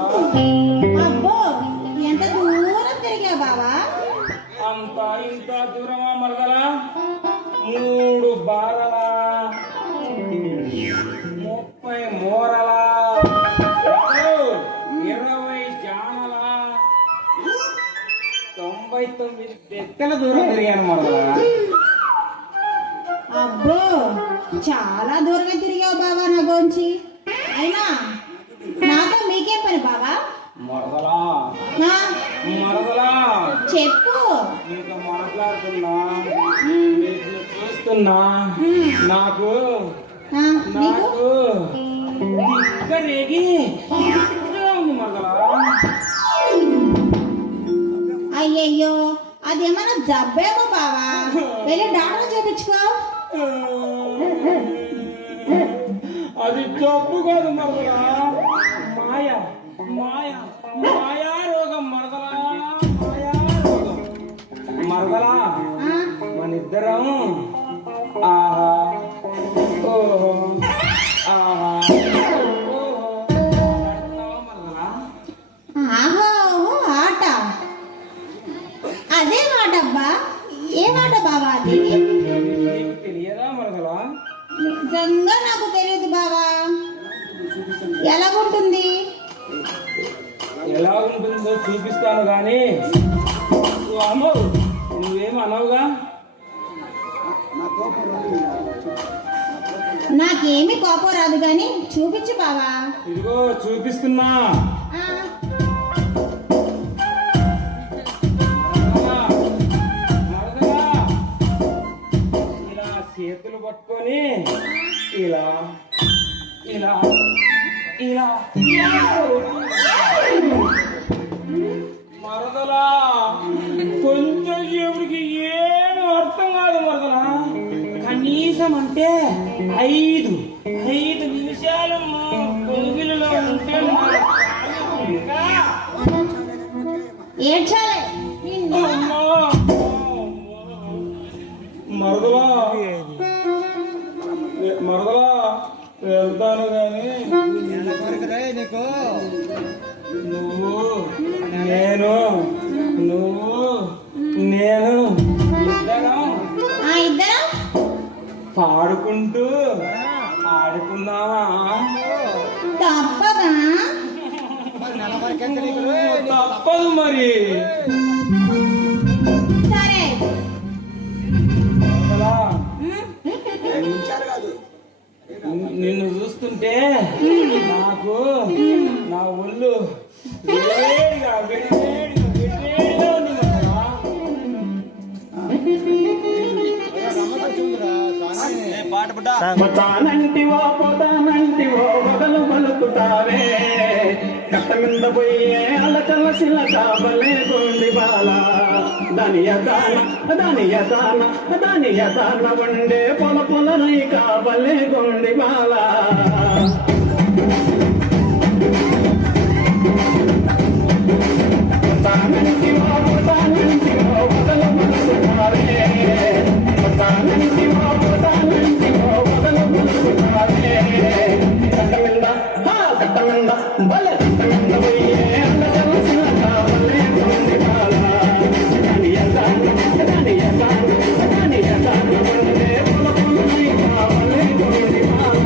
అబ్బో ఎంత దూరం తిరిగా బావా? అంత ఇంత దూరమా మరదలా? 3 బారలా, 30 మోరలా, 20 జానలా, 99 బెత్తల దూరం తిరిగాను మరదలా. అబ్బో చాలా దూరంగా తిరిగావు బావా నా గురించి. అయినా నాతో మీకేం పని బావా? మరదలా మరదలా చెప్పు. నీతో మాట్లాడుతున్నా, నీకు చూస్తున్నా, నాకు నాకు రేగి ఉంది మరదలా. అయ్యయ్యో అదేమన్నా జబ్బేమో బావా, వెళ్ళి డాక్టర్ చూపించుకో. అది జబ్బు కాదు మరదలా, మాయ మాయ మాయా రోగం మరదలా, మాయా రోగం మరదలా. మనిద్దరం ఆహా ఓహో ఆహా ఓహో మరదలా. ఆహో ఆట, అదే మాట అబ్బా. ఏ మాట బావా అది? నీకు తెలియదా మరదలా? నిజంగా నాకు తెలియదు బావా. ఎలాగుంటుంది? ఎలా ఉంటుందో చూపిస్తాను గాని అమ్మో నువ్వేం అనవుగా. నాకేమి కోపం రాదు గాని చూపించు బావా. ఇదిగో చూపిస్తున్నా. ఆ, మరదలా, ఇలా చేతులు పట్టుకొని ఇలా ఇలా ఇలా మరదలా. కొంచెం సేపటికి ఏమి అర్థం కాదు మరదలా. కనీసం అంటే 5 నిమిషాలు కోగిలిలో ఉంటే ఇంకా ఏడ్చాలే నిన్ను. మరదలా మరదలా వెళ్తాను గాని నువ్వు నేను ఇద్దరం ఇద్దరం పాడుకుంటూ ఆడుకుందామా? తప్పదా? తప్పదు మరి. సరే. మరదలా, ఉమ్, నిన్ను చూస్తుంటే నాకు నా ఒళ్ళు వేడిగా ఉంది మరదలా. మతానంటివో పొతానంటివో మొదలు పలుకుతావే కట్ట మీద పోయే అలకల శిలక బలే గుండి బాల దాని యదాన వండే పొల పొల రైక బలే గుండి బాల. మతానంటివో పొతానంటివో మొదలు పలుకుతావే మతానంటివో పొతానంటివో మొదలు పలుకుతావే కట్ట మీద బలే కట్ట మీద పోయే అలకల శిలక బలే గుండి బాల దాని యదాన వండే పొల పొల రైక బలే గుండి బాల.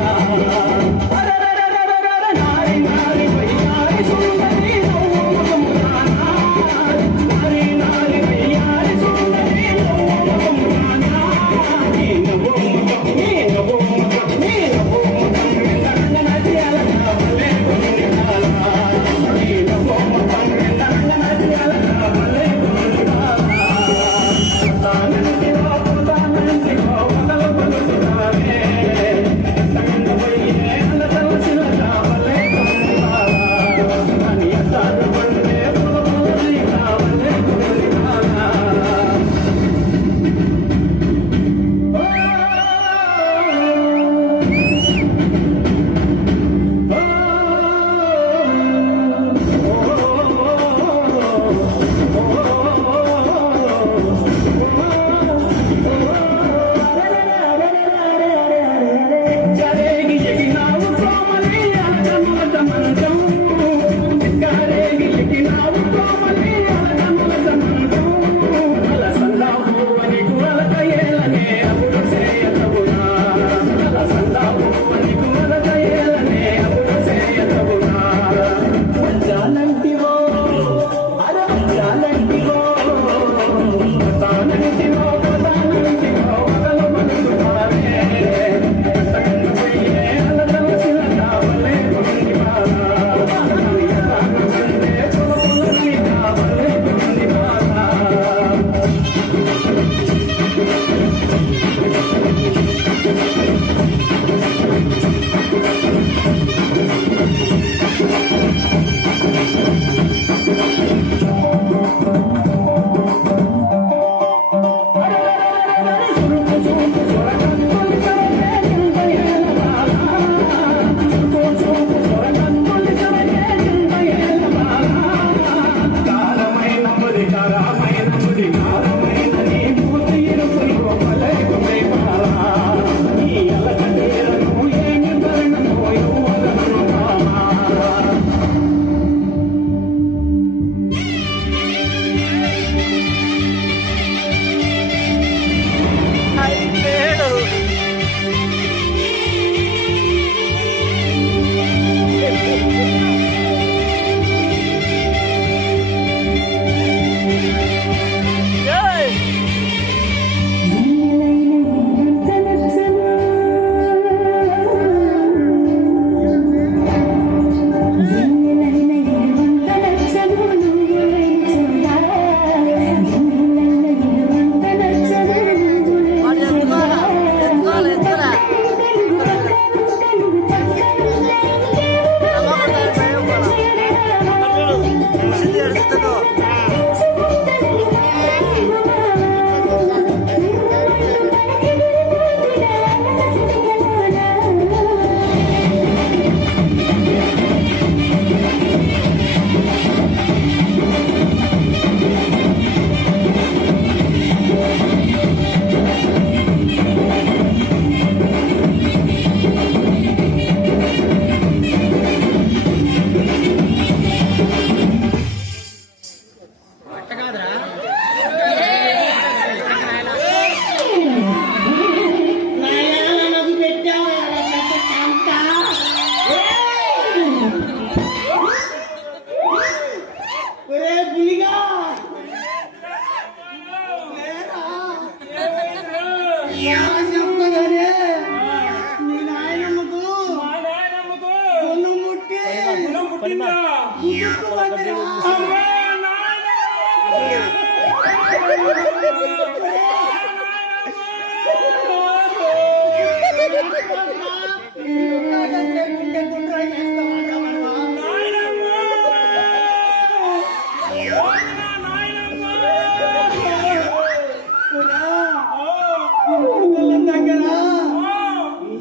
అమ్మా,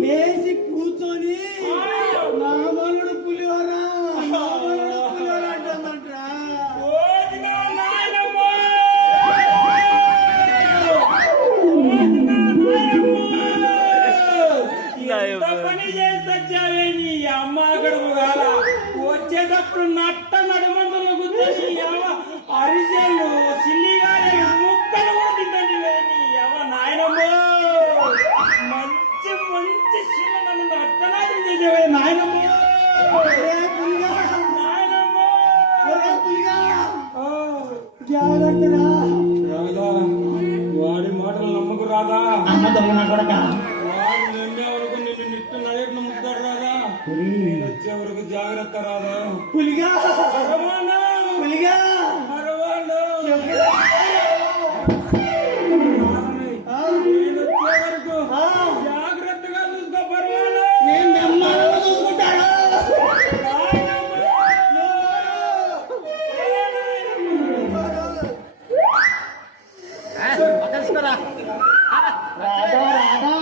లేచి కూర్చొని నామలుడు పులిహోర అంటుందంటరా. పని చేసి వచ్చావే నీ అమ్మ గడుపు కాల వచ్చేటప్పుడు నట్ట నడుమంతలో కూర్చొని అమ్మ అరిసెలు సిల్లిగాలి ముక్కలు కూడా తింటండి నీ అమ్మ నాయనమ్మ మంచి మంచి శిల నన్ను నట్టనాటం చేసేవే నాయనమ్మ నాయనమ్మ జాగ్రత్తరా. రాదా వాడి మాటలు నమ్మకు రాదా అమ్మ దొంగ నా కొడక. వాడు నిన్నే వరకు నిన్ను నిట్టు నడేట్లు ముద్దాడు రాదా నేను వచ్చే వరకు జాగ్రత్త రాదా పులిగా పరవానా పులిగా పరవానా ఆ, నేను వచ్చే వరకు ఆ, జాగ్రత్తగా చూసుకో పరవానా నేను బ్రహ్మాండంగా చూసుకుంటాను. రాధా రాధా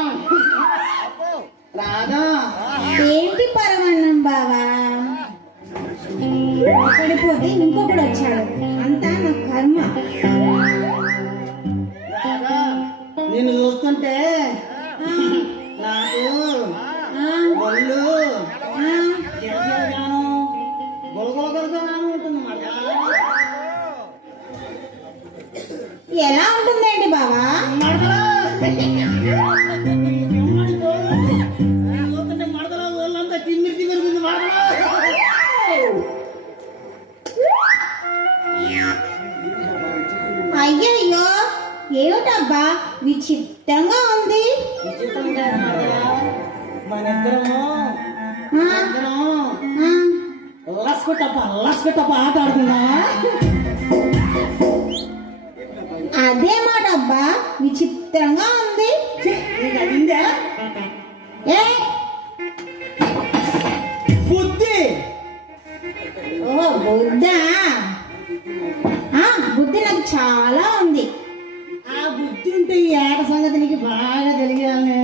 రాధా ఏంటి పరమాన్నం బావా పడిపోతే ఇంకొకడు వచ్చాడు అంతా నా కర్మ. రాధా నిన్ను చూస్తుంటే నాకు ఆ, ఒళ్ళు ఆ, గిరగిరగాను గొలగొలగొలగాను ఉంటుంది మాట. ఎలా ఉంటుందేంటి బావా? మడతలా చూస్తుంటే మడతలా ఒళ్ళంతా తిమ్మిరి తిమ్మిరిగింది మడతలా. అయ్యయ్యో ఏమిటబ్బా విచిత్రంగా ఉంది. విచిత్రంగా మడతలా మన ఇద్దరము ఆ, లస్కుటప్ప ఆట ఆడుకుందామా? అదే మాట అబ్బా విచిత్రంగా ఉంది. నీకు అయిందా ఏ బుద్ధి? ఓ బుద్ధా? ఆ, బుద్ధి నాకు చాలా ఉంది. ఆ బుద్ధి ఉంటే ఈ ఆట సంగతి నీకు బాగా తెలియాలనే.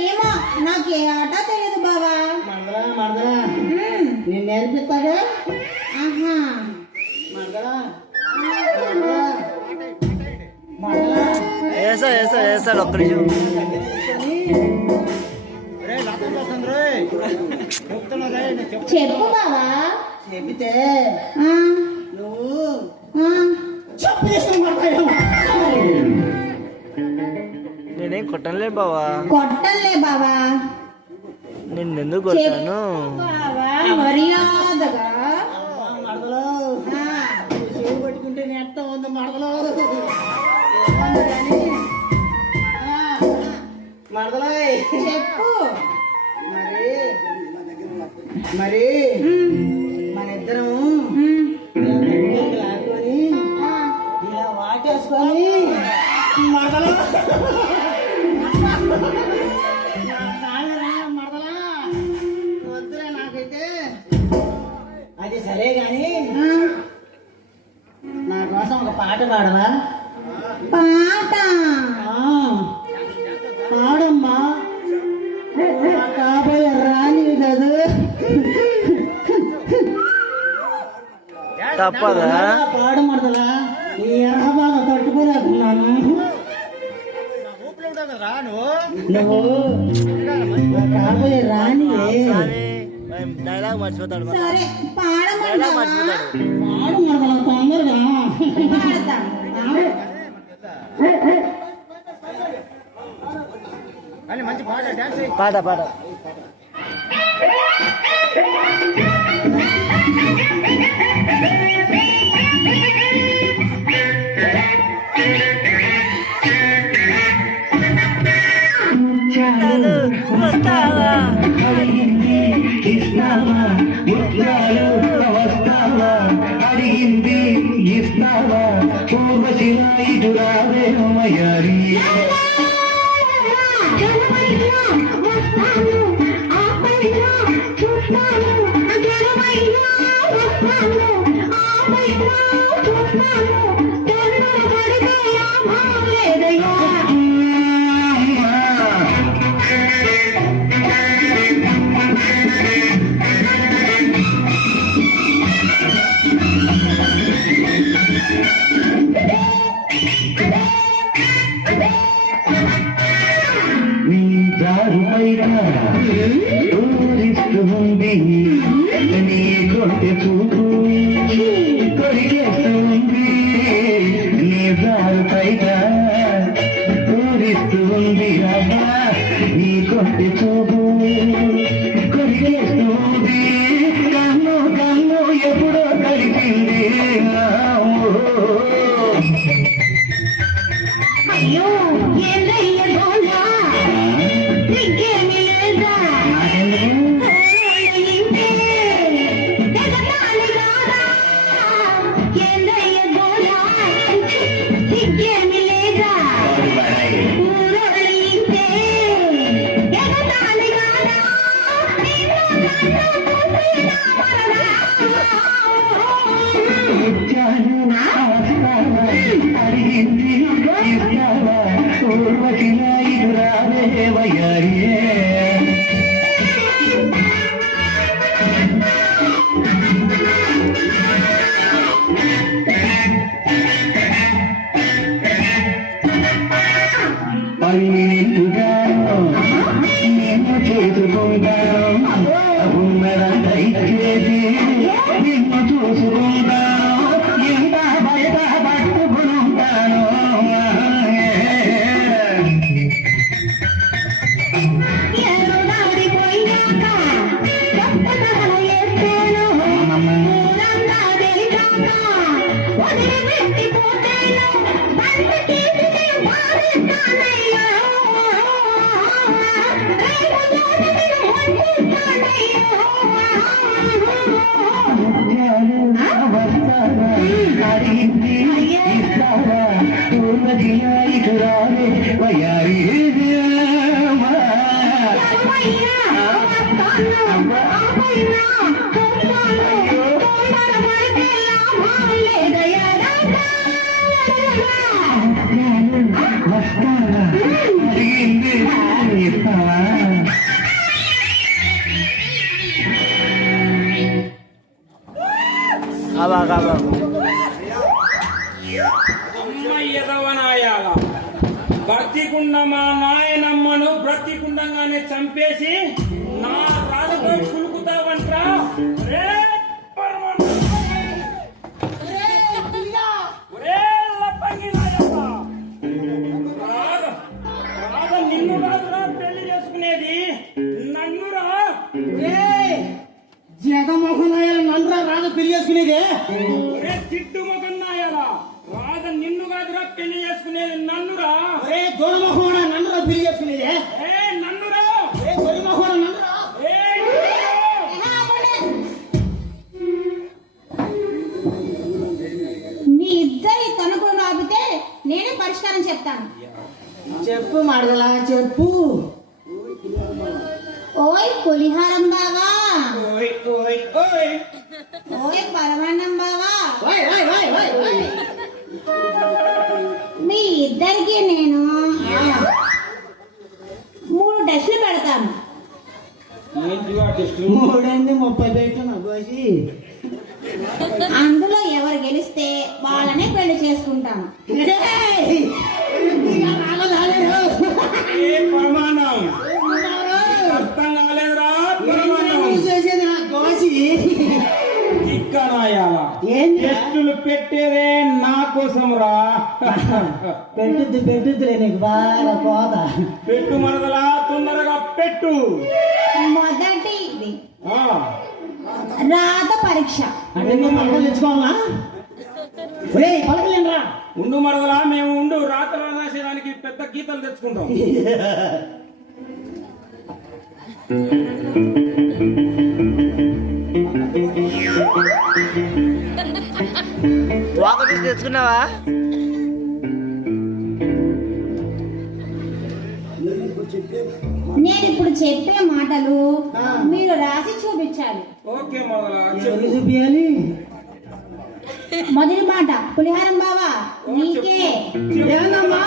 ఏమో నాకు ఏ ఆట తెలియదు బావా. మరదలా మరదలా ఉమ్, నేను నేర్పిస్తాగా. ఆహా, మరదలా మరదలా మరదలా వేసాడు ఒక్క నిమిషం. చెప్పు బావా. చెబితే ఆ, నువ్వు ఆ, చెప్పు చేసుకుని పడతావు. నేనేం కొట్టనులే బావా, కొట్టలే బావా. నిన్నెందుకు కొట్టాను? బావా మర్యాదగా. మరదలో ఆ, చెవు పట్టుకుంటే నెట్ట ఉంది మరదలో. మరదలో చెప్పు. మరి మరి ఉమ్, మన ఇద్దరం ఉమ్, ఇలా మెడలోకి లాక్కొని ఆ, ఇలా వాటేసుకొని మరదలో మరదలా వద్దులే నాకైతే. అది సరే గాని ఆ. నా కోసం ఒక పాట పాడవా? పాట ఆ, పాడమ్మా. నా కాబోయే రాణి కదా. తప్పదా? పాడు మరదలా ఈ ఎర్రబాధ తట్టుకోలేకున్నాను. నువ్వు నా కాబోయే రాణి. డైలాగ్ మర్చిపోతాడు మరి. సరే డైలాగ్ పాడమంటావా? మర్చిపోతాడు. పాడు మరదలా తొందరగా. పాడతా. పాట పాట. వస్తావా? ఊర్వశిలా ఇటు రావే వయ్యారి నీ జారు పైన ఊరిస్తూ ఉంది నీ కొట్టె చూపు కొరికేస్తుంది నీ జారు పైన ఊరిస్తూ ఉంది అబ్బా నీ కొట్టె చూపు కొరికేస్తుంది కన్ను కన్ను ఎప్పుడో కలిపింది అయ్యో ఏందయ్య గోలా నీకేమి లేదా ఏందయ్య గోలా నీకేమి లేదా ఊరొళ్ళింటే ఎగతాళి కాదా అడిగింది ఇస్తావా ఊర్వశిలా ఇటు రావే వయ్యారి పైగాను నేను చేసుకుంటాను ఉన్నదంతా ఇచ్చేది నిన్ను చూసుకుంటాను ఎంత బయట పట్టుకుంటాను ఎరుడాడిపోయినాక గొప్పతనం ఎత్తేను ఊరంతా తెలిసాక వదిలిపెట్టిపోతేను బండి తీసి బాధిస్తానయ్యా రేపు జోడిని వస్తావా అడిగింది ఇస్తావా ఊర్వశిలా ఇటు రావే వయ్యారి వస్తావా అడిగింది ఇస్తావా అబ్బా అమ్మ ఎదవనాయాల బ్రతికున్న మా నాయనమ్మను బ్రతికుండంగానే చంపేసి నా రాధతో కులుకుతావంట్రా రే పరమాత్మ. ఒరే లప్పంగి నాయప్ప. రాధ నిన్ను కాదురా పెళ్లి చేసుకునేది నన్నురా. జగమోహనాయాల నందురా రాదు పెళ్లి చేసుకునేదే ఒరే తిట్టు మొగం నాయాల రాధ నిన్ను కాదురా పెళ్లి చేసుకునేది నన్నురా. ఒరే దొరమోహన నందురా పెళ్లి చేసుకునేదే ఏ నన్నురా. ఏ దొరమోహన నందురా ఏ నన్నురా. మీ ఇద్దరి తనుకులు ఆపితే నేనే పరిష్కారం చెప్తాను. చెప్పు మరదలా చెప్పు ఓయ్ పులిహారం బావా, ఓయ్ ఓయ్ ఓయ్ ఓయ్ పరమాన్నం బావా, ఓయ్ ఓయ్ ఓయ్ ఓయ్ ఓయ్ మీ ఇద్దరికి నేను 3 టెస్టులు పెడతాను. ఏంటివా టెస్ట్? 30 పెట్టు కోసి అందులో ఎవరు గెలిస్తే వాళ్ళనే పెళ్లి చేసుకుంటాను. ఏ ప్రమాణం అర్థం కాలేదురా. ప్రమాణం చేసేది నా కోసి ఇక్కడాయాల ఏంది టెస్టులు పెట్టేదే నా కోసం రా. పెట్టుద్దులే నీకు బాగా పోత పెట్టు మరదలా తొందరగా పెట్టు. మొదటిది ఆ, రాత పరీక్ష. అంటే నువ్వు పలకలు తెచ్చుకోవాలా ఒరే పలకలేనరా ఉండు మరదలా, మేము ఉండు రాత్రి రాసేదానికి పెద్ద గీతలు తెచ్చుకుంటాం. వాక పీస్ తెచ్చుకున్నావా? నేను ఇప్పుడు చెప్పే మాటలు మీరు రాసి చూపించాలి. ఓకే మొదలా ఎవరు చూపించాలి? మొదటి మాట పులిహారం బావా నీకే. ఏందమ్మా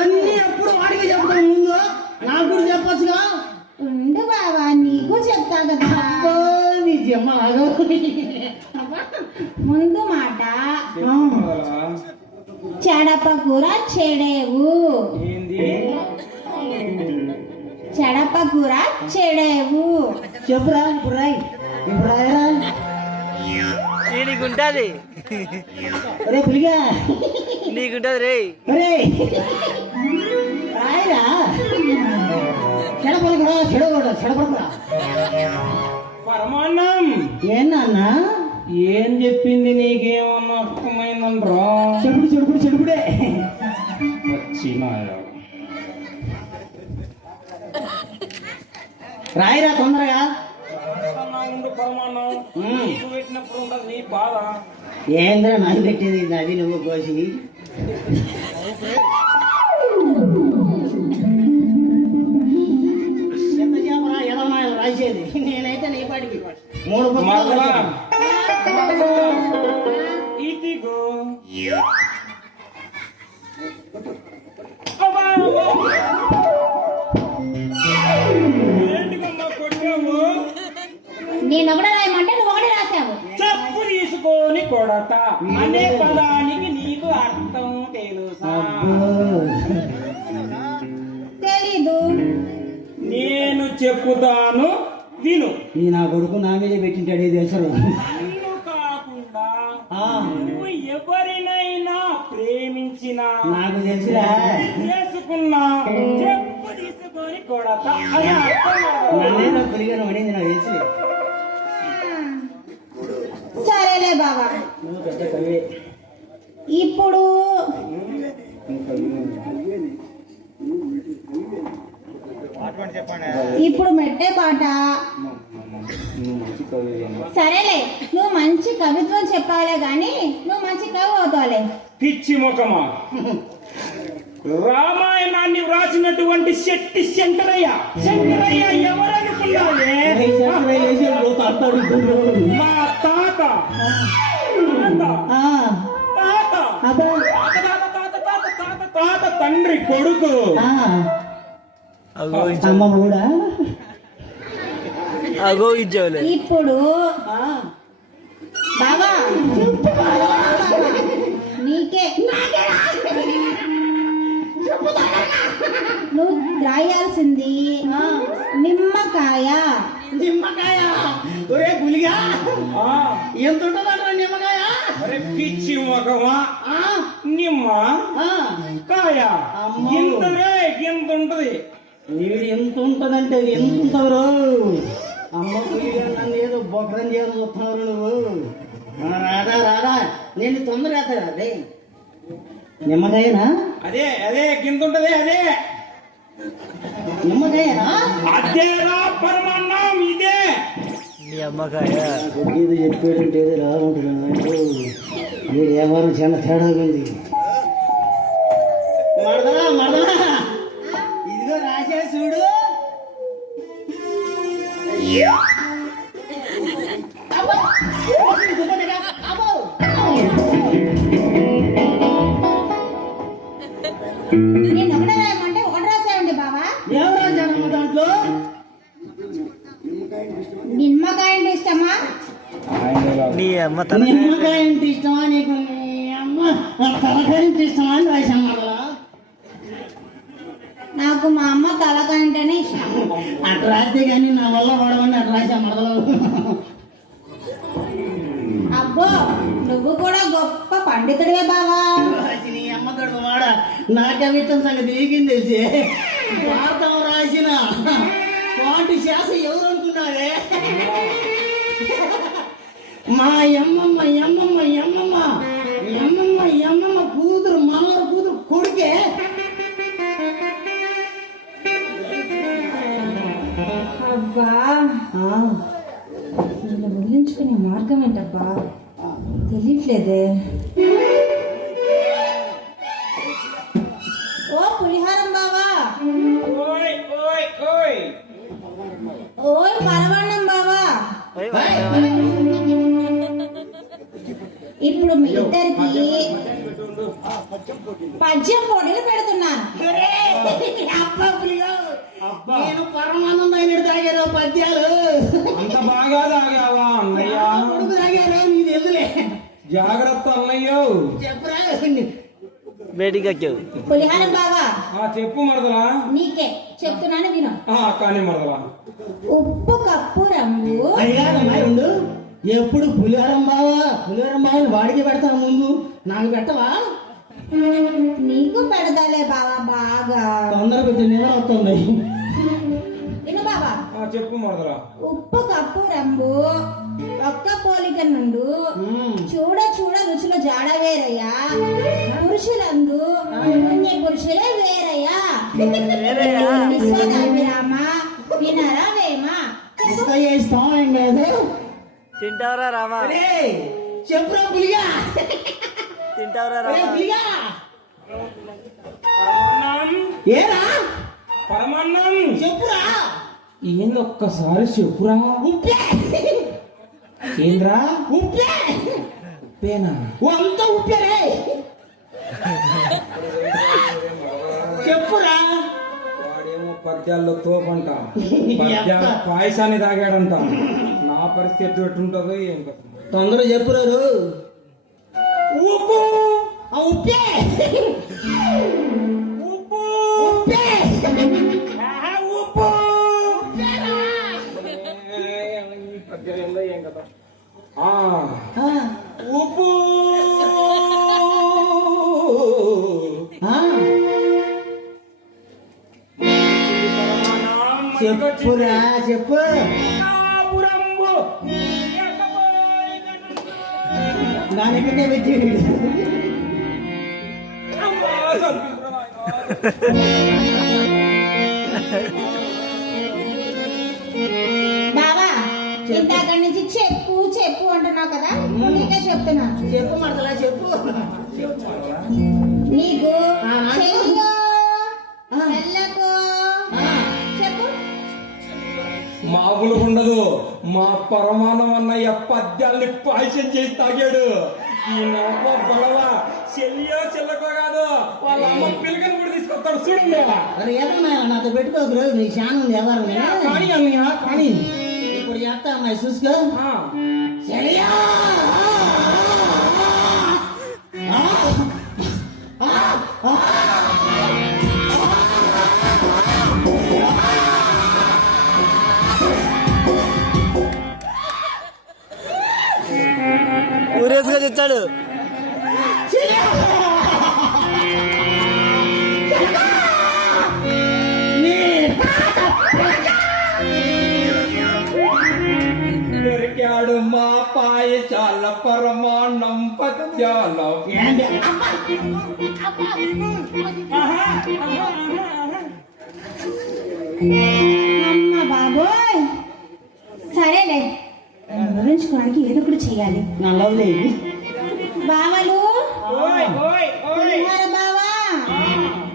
అన్ని ఎప్పుడు వాడికి చెప్తాను, ముందు నాకు కూడా చెప్పొచ్చుగా. ఉండు బావా నీకు చెప్తా కదా. ఓ, నీ జమ్మ ఆగు. ముందు మాట చెడప కూర చెడేవు. ఏంది? చెడప కూర చెడేవు. చెప్పురా, ఇప్పుడు రాయి, ఇప్పుడు రాయరా. నీకుంటది రే పులిగా, నీకుంటది రే. రే రాయరా. చెడపలకురా, చెడకూడదు, చెడపలకురా. పరమాన్నం ఏనా ఏం చెప్పింది నీకేమన్నా అర్థమైందనరా? చెడుపుడు చెడుపుడు చెడుపుడే. వచ్చినాయా రాయిరా తొందరగా. ఉండు పరమాన్నం, నీకు పెట్టినప్పుడు ఉండదు నీ బాధ. ఏంద్రా నాకు పెట్టేది అది నువ్వు కోసి. ఎంత చేపరా ఎలా రాసేది. నేనైతే నీ పాటికి 3 పుస్తకాలు మళ్ళా రాశాను. ఇదిగో ఏంటికమ్మా కొట్టావు? నేను ఒకటే రాయమంటే నువ్వు ఒకటే రాసావు. చెప్పు తీసుకొని కొడత అనే పదానికి నీకు అర్థం తెలుసా? తెలీదు. నేను చెప్పుతాను విను. ఈ నా కొడుకు నా మీదే పెట్టింటాడు ఇది అసలు. నిన్ను కాకుండా నువ్వు ఎవరినైనా ప్రేమించినా నాకు తెలుసురా. చేసుకున్నా చెప్పు తీసుకొని కొడత అని అర్థం కాదు. నన్నేదో పులిగాను పడింది నాకు తెలుసు. సరేలే బావా. నువ్వు పెద్ద కవి. ఇప్పుడు ఇప్పుడు మెట్టే పాట. సరేలే నువ్వు మంచి కవిత్వం చెప్పాలే గాని నువ్వు మంచి కవి అవుతావులే. పిచ్చి ముఖమా, రామాయణాన్ని వ్రాసినటువంటి శెట్టి శంకరయ్య ఎవరనుకున్నావే? మా తాత తాత తండ్రి కొడుకు. అమ్మ కూడా అగో ఇచ్చేవాళ్ళే. ఇప్పుడు బావా నీకే నువ్వు రాయాల్సింది నిమ్మకాయ. నిమ్మకాయ ఒరే పులిగా ఆ, ఎంత ఉంటుందంట నిమ్మకాయ? అరే పిచ్చి ముఖమా, నిమ్మ కాయ అమ్మో. గింతరే గింత ఉంటది. నీడు ఎంత ఉంటదంటే ఎంత ఉంటావు? అమ్మ పులిగా నన్ను ఏదో బొక్కరం చేయాలని చూస్తున్నావు నువ్వు. రాదా రాదా, నేను తొందర వేస్తాను. అదే నిమ్మకాయనా? అదే అదే గింత ఉంటది. అదే నిమ్మకాయనా? అదేరా పరమాన్నం, ఇదే. నీ అమ్మకాయ ఏదో చెప్పాడంటే ఏదో రాకుంటున్నాడు. మీరు వ్యాపారం చాలా తేడాగా ఉంది. మరదలా మరదలా, ఇదిగో రాసే చూడు. అబ్బో! అబ్బో! నేను ఒకటే రాయమంటే ఒకటి రాసావండి బావా. ఏం రాశానమ్మ దాంట్లో? నిమ్మకాయ అంటే ఇష్టమా? నీ అమ్మ తల నిమ్మకాయ అంటే ఇష్టమా నీకు? నీ అమ్మ తలకాయ అంటే ఇష్టమా అని రాశాను మరదలా. నాకు మా అమ్మ తలకాయ అంటేనే ఇష్టం. అటు రాస్తే కానీ నా వల్ల పడవని అటు రాశా మరదలు. అబ్బో నువ్వు కూడా గొప్ప పండితుడివే బావా. నీ అమ్మ తోడు వాడ నా కవిత్వం సంగతి నీకేం తెలిసి భారతం రాసిన వాటి శాస ఎవరు అనుకున్నావే? మా ఎమ్మమ్మ ఎమ్మమ్మ ఎమ్మమ్మ ఎమ్మమ్మ ఎమ్మమ్మ కూతురు మనవరు కూతురు కొడుకే. అబ్బా వీళ్ళు వదిలించుకునే మార్గం ఏంటబ్బా తెలియట్లేదే. ఓ పులిహారం బావా, ఓయ్ ఓయ్ ఇప్పుడు మీ ఇద్దరికి పద్యం పోటీలు పెడుతున్నాను. అబ్బా పులిగా, నేను పరమానంద అయినట్టు తాగాను పద్యాలు. అంత బాగా తాగావా అన్నయ్య? కొడుకు తాగాను, నీకు తెలుదులే. జాగ్రత్త అన్నయ్యో. చెప్పురా. బయటికి ఎక్కావు. పులిహారం బావా చెప్పు మరదలా. నీకే చెప్తున్నాను విను. కానీ మరదలా, ఉప్పు కప్పు రంగు అయ్యా అమ్మాయి ఉండు. ఎప్పుడు పులిహోరం బావా వాడికి పెడతాను, ముందు నాకు పెట్టవా? నీకు పెడతాలే బావా బాగా. తొందర పెట్టి నిద్ర వస్తుంది. విను బావా. చెప్పు మరదలా. ఉప్పు కప్పు రంగు ఒక్క పోలిక నుండు చూడ చూడ రుచుల జాడ వేరయ్యా పురుషులందు పుణ్య పురుషులే వేరయ్యా విశ్వదాభిరామ వినరా వేమ. ఇస్తాం ఏం కాదు. తింటావరా రామా? చెప్పురా పులిగా. తింటావరా రామా? పులిగా ఏరా పరమాన్నం చెప్పురా. ఏంది ఒక్కసారి చెప్పురా. ఉప్పే ఏంద్రా ఉప్పే పేనా? అంతా ఉప్పేరే. చెప్పురా. వాడేమో పద్యాల్లో తోపంట, పద్యాల పాయసాన్ని తాగాడంట. నా పరిస్థితి ఎట్టుంటుందో ఏం కదా. తొందర చెప్పురారు. ఉప్పు ఉప్పే ఉప్పు ఉప్పే ఉప్పు ఉప్పు చెప్పురా చెప్పు. దానికంటే పెట్టి బావా ఇంతక్కడి నుంచి చెప్పు చెప్పు అంటున్నావు కదా నీకే చెప్తున్నాను. చెప్పు మరదలా చెప్పు. నీకు నాకు? చెయ్యో మెల్లకు చెప్పు. మామూలుగా ఉండదు. మా పరమాణం అన్నయ్య పద్యాల్ని పాయసం చేసి తాగాడు. ఈ నవ్వ గొడవ చెల్లియో చెల్లకో కాదు, వాళ్ళ అమ్మ పిల్లకని కూడా తీసుకొస్తాడు. చూడండి మరి ఏమన్నా నాతో పెట్టుకోకు, నీ శానం ఉంది ఎవరు. కానీ అన్నయ్య కానీ ఇప్పుడు చేస్తా అమ్మాయి చూసుకో. చెలియా ఊరేసుగా తెచ్చాడు. దొరికాడు మా పాయసాల పరమాన్నం పద్యాలం. అమ్మ బాబోయ్ సరేలే గురించుకోవడానికి ఏదో ఒకటి చెయ్యాలి. నా లవ్లీ బావలు పులిహోర బావా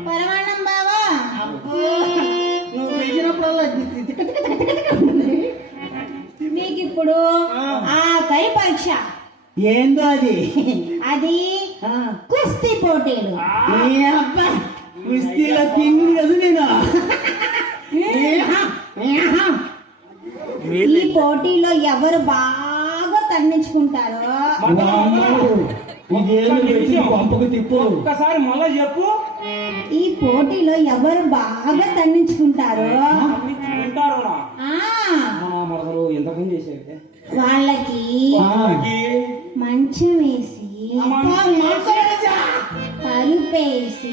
పరమాన్నం బావా. నువ్వు పిలిచినప్పుడల్లా మీకు ఇప్పుడు ఆఖరి పరీక్ష. ఏందో అది? అది కుస్తీ పోటీలు. ఏ అబ్బా కుస్తీలో కింగ్ కదా నేను. ఈ పోటీలో ఎవరు బాగా తన్నించుకుంటారో పంపకు తిప్పు. ఒక్కసారి మళ్ళా చెప్పు. ఈ పోటీలో ఎవరు బాగా తన్నించుకుంటారో మరదలు ఎంత పని చేసేది వాళ్ళకి మంచం వేసి పరుపేసి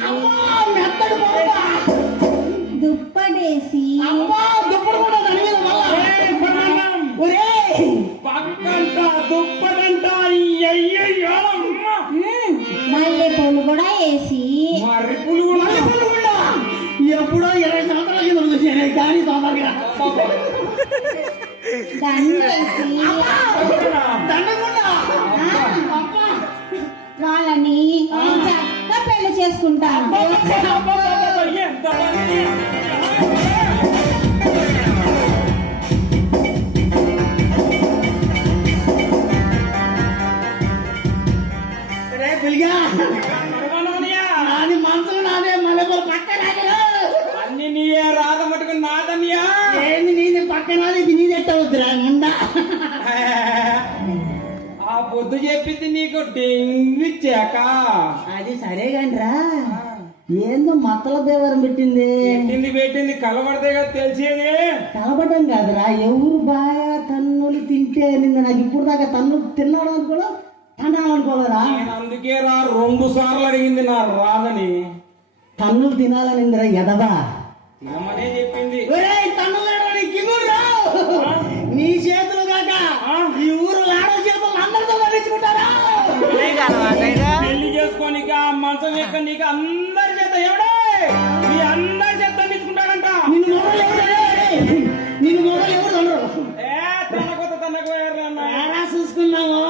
దుప్పటేసి పక్కంట దుప్పటంట మల్లె పూలు కూడా వేసి మర్రి పులు కూడా ఎప్పుడో 20 సంవత్సరాల కింద చూసాను కానీ తొందరగా దండేసి వాళ్ళని చక్కగా పెళ్లి చేసుకుంటాను. మందు చెప్పింది నీకు డెంగ్యూ ఇచ్చాక అది సరే కానిరా ఏందో మత్తల దేవరం పెట్టింది పెట్టింది కలబడితే కదా తెలిసేది. కలపడం కాదురా ఎవరు బాగా తన్నులు తింటే నిన్న నాకు ఇప్పుడు దాకా తన్నులు తిన్నాడు అనుకోవడం తిన్నాను అనుకోలేరా. నేను అందుకే 2 సార్లు అడిగింది నా రాదని. తన్నులు తినాలనిందిరా ఎదవా. తినమనే చెప్పింది. తన్నులు నీ చేతులు కాక ఈ ఊరు లాడో చేతులు అందరితో పండించుకుంటారా. పెళ్లి చేసుకోనిక మంచం ఎక్క నీకు అందరి చేత ఎవడే నీ అందరి చేత పండించుకుంటాడంట. నిన్ను మొదలు ఎవరు తనరు తనకు చూసుకున్నాము.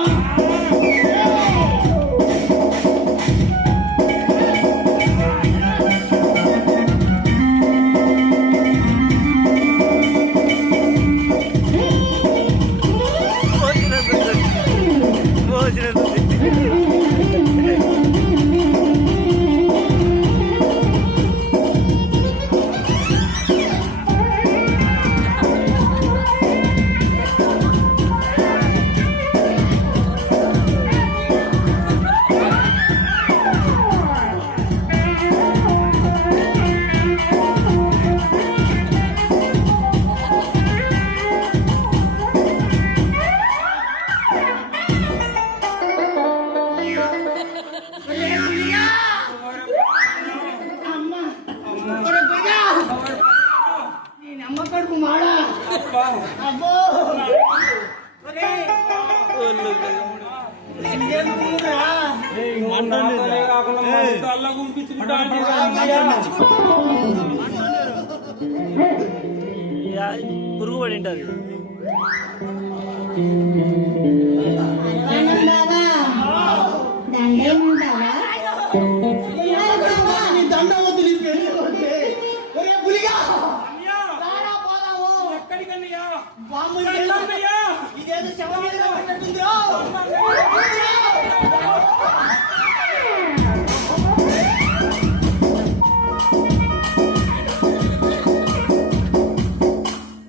నమ్మకడుకు మాడా అబ్బో పురుగు పడి ఉంటుంది. దండవద్దు నీ పెళ్లి పులిగా ఎక్కడికన్నయ్యా బాంబు ఇదేదో శవం మీద పడినట్టుందిరా.